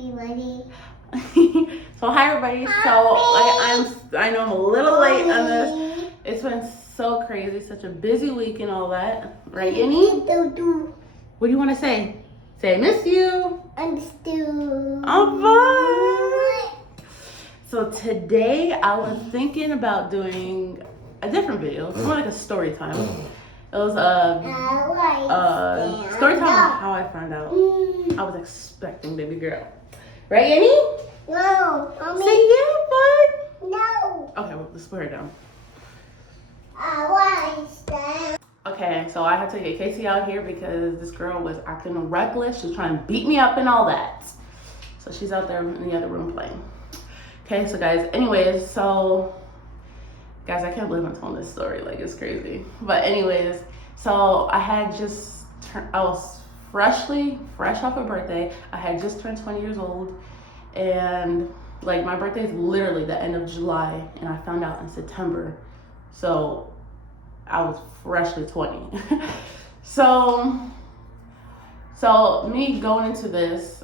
everybody. So hi everybody. So I know I'm a little late on this. It's been so crazy, such a busy week and all that. Right, Yenny? What do you want to say? Say I miss you. Understood. Oh, bye. So today I was thinking about doing a different video, more like a story time. It was story time on how I found out I was expecting baby girl. Right, Yenny? No, mommy. Say yeah, bud. No. Okay, well, let's put her down. I want stand. Okay, so I had to get Casey out here because this girl was acting reckless. She was trying to beat me up and all that. So she's out there in the other room playing. Okay, so guys, anyways, so guys, I can't believe I'm telling this story. Like, it's crazy. But anyways, so I had just I was fresh off a birthday. I had just turned 20 years old. And like my birthday is literally the end of July, and I found out in September. So I was freshly 20. so me going into this,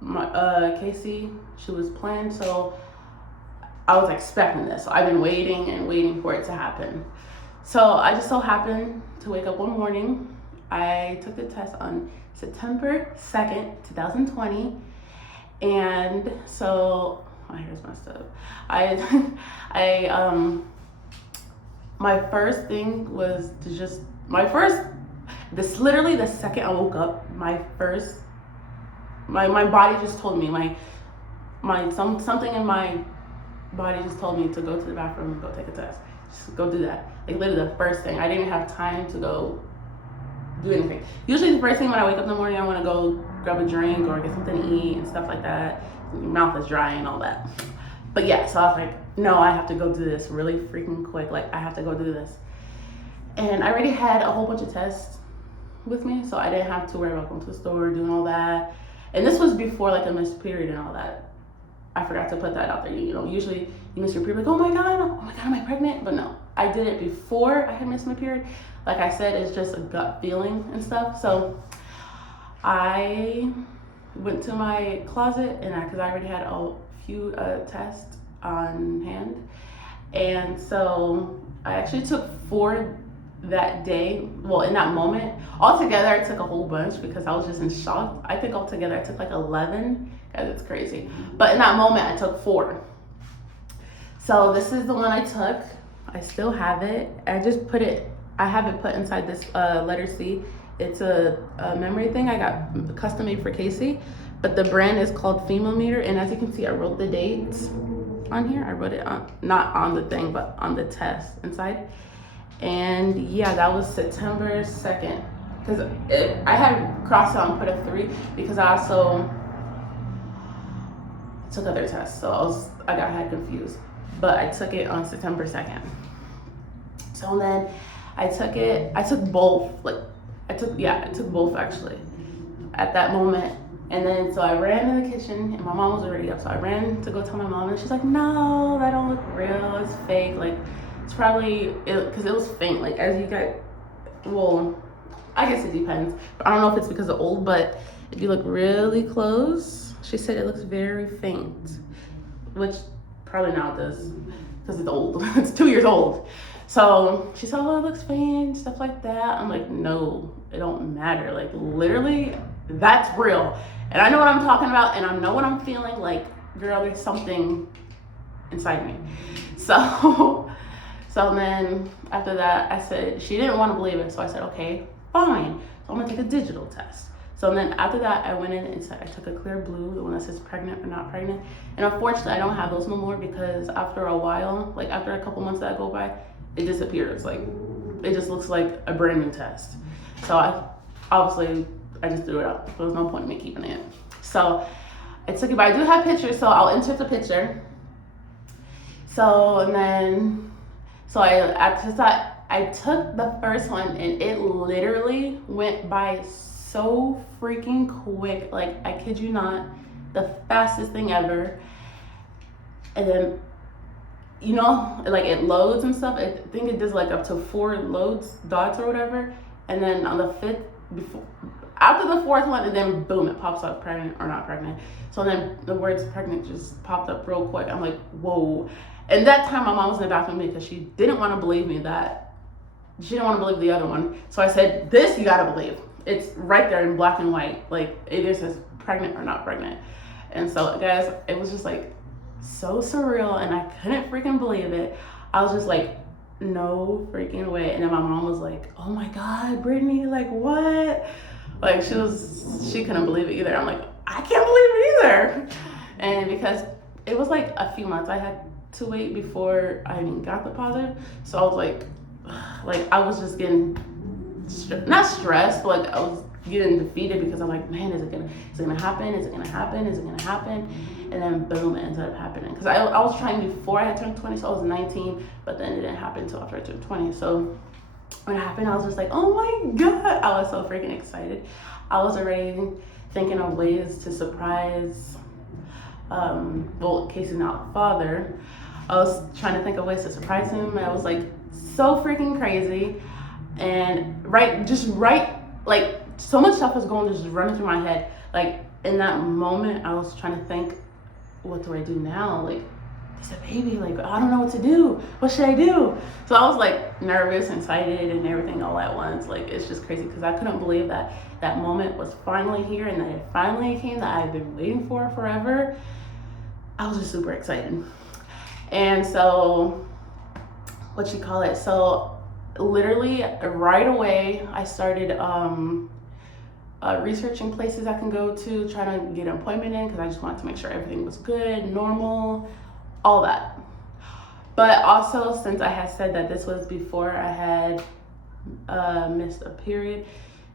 my Casey, she was planned, so I was expecting this. So I've been waiting and waiting for it to happen. So I just so happened to wake up one morning. I took the test on September 2nd, 2020. And so my hair's messed up. My first thing was to just literally the second I woke up, my body just told me something in my body just told me to go to the bathroom and go take a test. Just go do that. Like literally the first thing. I didn't even have time to go do anything. Usually the first thing when I wake up in the morning, I want to go grab a drink or get something to eat and stuff like that. Your mouth is dry and all that. But yeah, so I was like, no, I have to go do this really freaking quick. Like, I have to go do this. And I already had a whole bunch of tests with me, so I didn't have to worry about going to the store, doing all that. And this was before like a missed period and all that. I forgot to put that out there. You know, usually you miss your period, like, oh my God, am I pregnant? But no, I did it before I had missed my period. Like I said, it's just a gut feeling and stuff. So I went to my closet and because I already had a few tests on hand. And so I actually took 4 that day. Well, in that moment, altogether I took a whole bunch because I was just in shock. I think altogether I took like 11. Guys, it's crazy. But in that moment, I took 4. So this is the one I took. I still have it. I have it put inside this letter C. It's a memory thing I got custom made for Casey, but the brand is called Femometer. And as you can see, I wrote the dates on here. I wrote it on, not on the thing, but on the test inside. And yeah, that was September 2nd. Because I had crossed out and put a 3 because I also took other tests. So I got confused. But I took it on September 2nd. So then I took both. I took both actually at that moment. And then so I ran to the kitchen and my mom was already up. So I ran to go tell my mom and she's like, no, that don't look real. It's fake. Like it's probably, because it was faint. Like as you get, well, I guess it depends. But I don't know if it's because of old, but if you look really close, she said it looks very faint, which probably now it does because it's old. It's 2 years old. So she said, oh, it looks faint, stuff like that. I'm like, no, it don't matter. Like literally, that's real. And I know what I'm talking about and I know what I'm feeling. Like, girl, there's something inside me. So then after that, I said, she didn't want to believe it. So I said, okay, fine. So I'm gonna take a digital test. So then after that, I went in and said, I took a clear blue, the one that says pregnant or not pregnant. And unfortunately, I don't have those no more because after a while, like after a couple months that go by, it disappears. Like, it just looks like a brand new test. So I just threw it out. There was no point in me keeping it. So I took it, but I do have pictures, so I'll insert the picture. So and then, so I took the first one and it literally went by so freaking quick. Like, I kid you not, the fastest thing ever. And then, you know, like it loads and stuff. I think it does like up to 4 dots or whatever. And then on the 5th, after the fourth one, and then boom, it pops up pregnant or not pregnant. So then the words pregnant just popped up real quick. I'm like, whoa. And that time my mom was in the bathroom because she didn't want to believe me that she didn't want to believe the other one. So I said, this you gotta believe. It's right there in black and white. Like it either says pregnant or not pregnant. And so guys, it was just like so surreal and I couldn't freaking believe it. I was just like, no freaking way. And then my mom was like, oh my God, Brittany, like what? Like she couldn't believe it either. I'm like, I can't believe it either. And because it was like a few months I had to wait before I even got the positive. So I was like I was just getting, not stressed, but like I was getting defeated because I'm like, man, is it gonna happen? Is it gonna happen? Is it gonna happen? And then boom, it ended up happening. Because I was trying before I had turned 20, so I was 19, but then it didn't happen until after I turned 20. So when it happened, I was just like, oh my God, I was so freaking excited. I was already thinking of ways to surprise, Casey's now father. I was trying to think of ways to surprise him. And I was like so freaking crazy. And like so much stuff was just running through my head. Like in that moment, I was trying to think, what do I do now? Like, there's a baby, like, I don't know what to do. What should I do? So I was like nervous, excited, and everything all at once. Like, it's just crazy because I couldn't believe that that moment was finally here and that it finally came that I've been waiting for forever. I was just super excited. And so, so literally right away, I started researching places I can go to, trying to get an appointment in because I just wanted to make sure everything was good, normal, all that. But also, since I had said that this was before I had missed a period,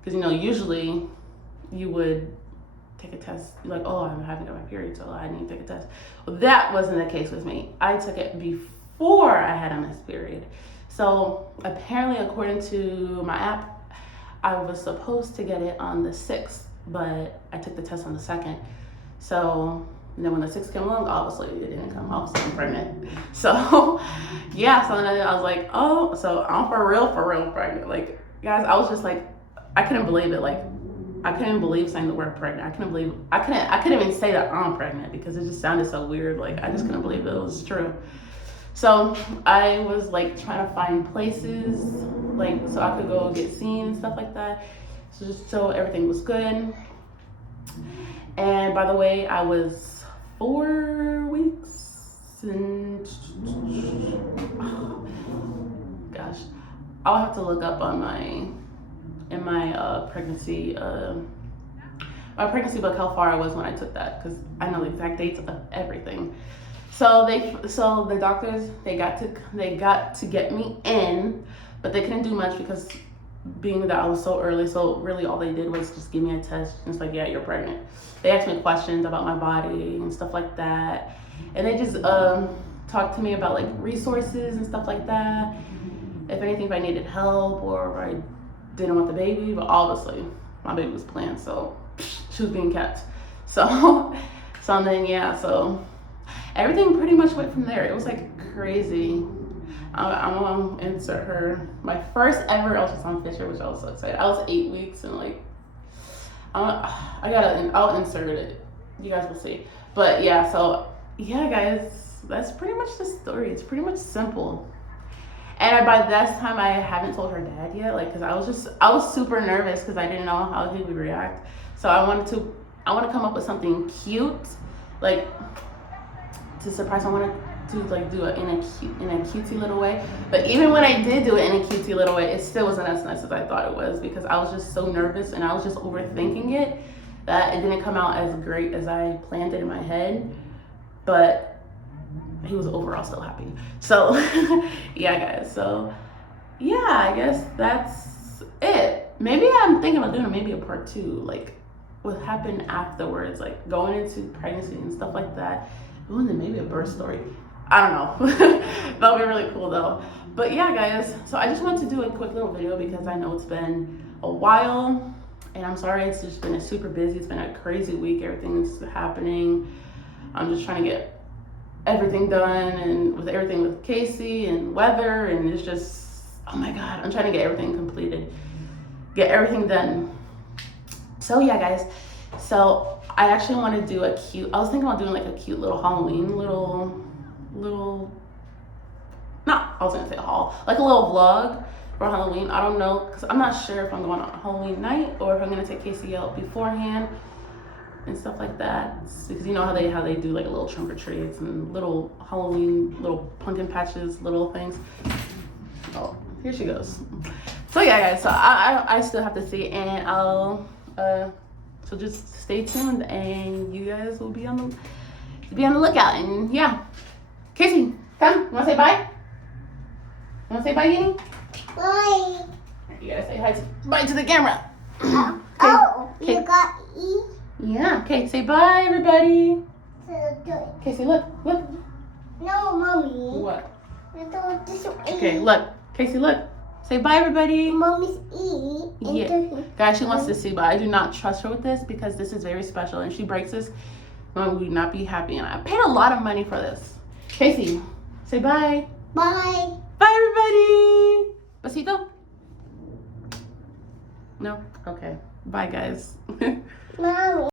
because usually you would take a test, like, oh, I'm having my period, so I need to take a test. Well, that wasn't the case with me. I took it before I had a missed period. So apparently, according to my app, I was supposed to get it on the 6th, but I took the test on the 2nd. So then when the 6th came along, obviously it didn't come. Obviously I'm pregnant. So yeah, so then I was like, oh, so I'm for real pregnant. Like, guys, I was just like, I couldn't believe it. Like, I couldn't believe saying the word pregnant. I couldn't even say that I'm pregnant because it just sounded so weird. Like, I just couldn't believe it was true. So I was like trying to find places, like, so I could go get seen and stuff like that. So just so everything was good. And by the way, I was 4 weeks and, oh, gosh, I'll have to look up on my pregnancy, my pregnancy book, how far I was when I took that, because I know the exact dates of everything. So the doctors, they got to get me in, but they couldn't do much because being that I was so early, so really all they did was just give me a test. It's like, yeah, you're pregnant. They asked me questions about my body and stuff like that. And they just talked to me about like resources and stuff like that. If I needed help or I didn't want the baby, but obviously my baby was planned, so she was being kept. So then, yeah, so everything pretty much went from there. It was like crazy. I'm gonna insert my first ever ultrasound picture, which I was so excited. I was 8 weeks and like, I'll insert it. You guys will see. But yeah, so yeah, guys, that's pretty much the story. It's pretty much simple. And by this time, I haven't told her dad yet, like, cause I was super nervous because I didn't know how he would react. So I want to come up with something cute, like, to surprise. I wanted to like do it in a cutesy little way. But even when I did do it in a cutesy little way, it still wasn't as nice as I thought it was because I was just so nervous and I was just overthinking it that it didn't come out as great as I planned it in my head. But he was overall still happy. So yeah, guys. So yeah, I guess that's it. Maybe I'm thinking about doing maybe a part 2, like what happened afterwards, like going into pregnancy and stuff like that. Ooh, then maybe a birth story. I don't know. That would be really cool though. But yeah, guys, so I just wanted to do a quick little video because I know it's been a while and I'm sorry, it's just been super busy. It's been a crazy week. Everything's happening. I'm just trying to get everything done and with everything with Casey and weather, and it's just, oh my God, I'm trying to get everything completed, get everything done So yeah, guys. So I actually want to do I was thinking about doing like a cute little Halloween I was gonna say a haul, like a little vlog for Halloween. I don't know, because I'm not sure if I'm going on Halloween night or if I'm gonna take Casey out beforehand and stuff like that. Because you know how they do like a little trunk or treats and little Halloween, little pumpkin patches, little things. Oh, here she goes. So yeah, guys, so I still have to see, and I'll so just stay tuned, and you guys will be on the lookout. And yeah, Casey, come, you wanna say bye? You wanna say bye, Yini? Bye. You gotta say bye to the camera. Oh, Okay. you got E? Yeah, okay, say bye, everybody. Casey, look. No, Mommy. What? I don't this E. Okay, look. Casey, look. Say bye, everybody. Mommy's E. Yeah. Guys, she wants to see, but I do not trust her with this because this is very special. And if she breaks this, Mom would not be happy. And I paid a lot of money for this. Casey, say bye. Bye. Bye, everybody. Besito? No? Okay. Bye, guys. Mommy.